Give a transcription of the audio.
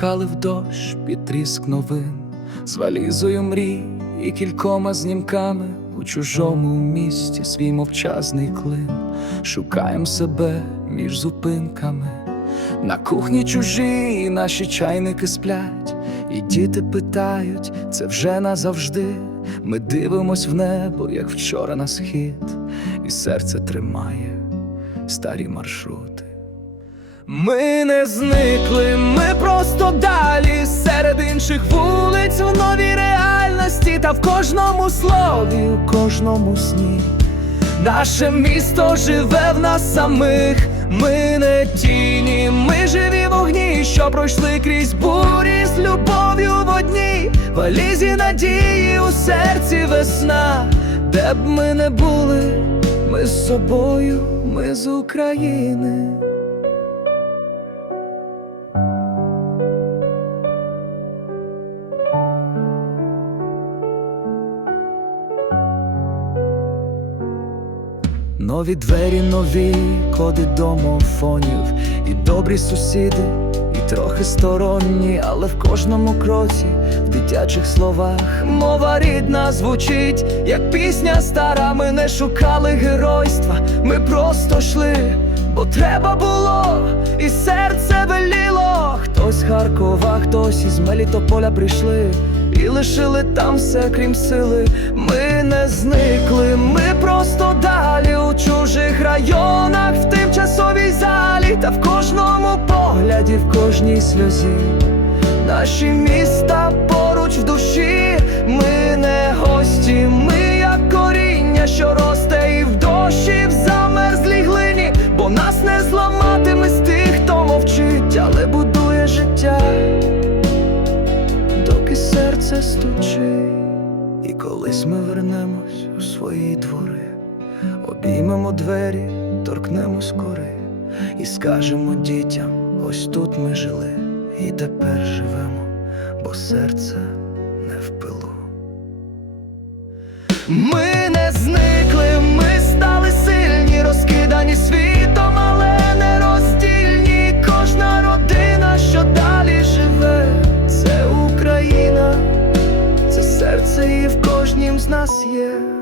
Чекали в дощ під тріск новин, з валізою мрій і кількома знімками у чужому місті свій мовчазний клин. Шукаєм себе між зупинками. На кухні чужі, і наші чайники сплять, і діти питають, це вже назавжди. Ми дивимось в небо, як вчора на схід, і серце тримає старі маршрути. Ми не зникли, ми просто далі серед інших вулиць в новій реальності, та в кожному слові, у кожному сні. Наше місто живе в нас самих, ми не тіні, ми живі вогні, що пройшли крізь бурі з любов'ю в одній валізі надії у серці весна, де б ми не були, ми з собою, ми з України. Нові двері, нові коди домофонів, і добрі сусіди, і трохи сторонні, але в кожному кроці, в дитячих словах, мова рідна звучить, як пісня стара. Ми не шукали геройства, ми просто йшли, бо треба було, і серце веліло. Хтось з Мелітополя прийшли. І лишили там все, крім сили. Ми не зникли, ми просто далі у чужих районах, в тимчасовій залі, та в кожному погляді, в кожній сльозі. Наші міста поруч в душі, ми серце стучить, і колись ми вернемось у свої двори, обіймемо двері, торкнемось кори, і скажемо дітям: ось тут ми жили, і тепер живемо, бо серце не в пилу. Ми серце і в кожнім з нас є.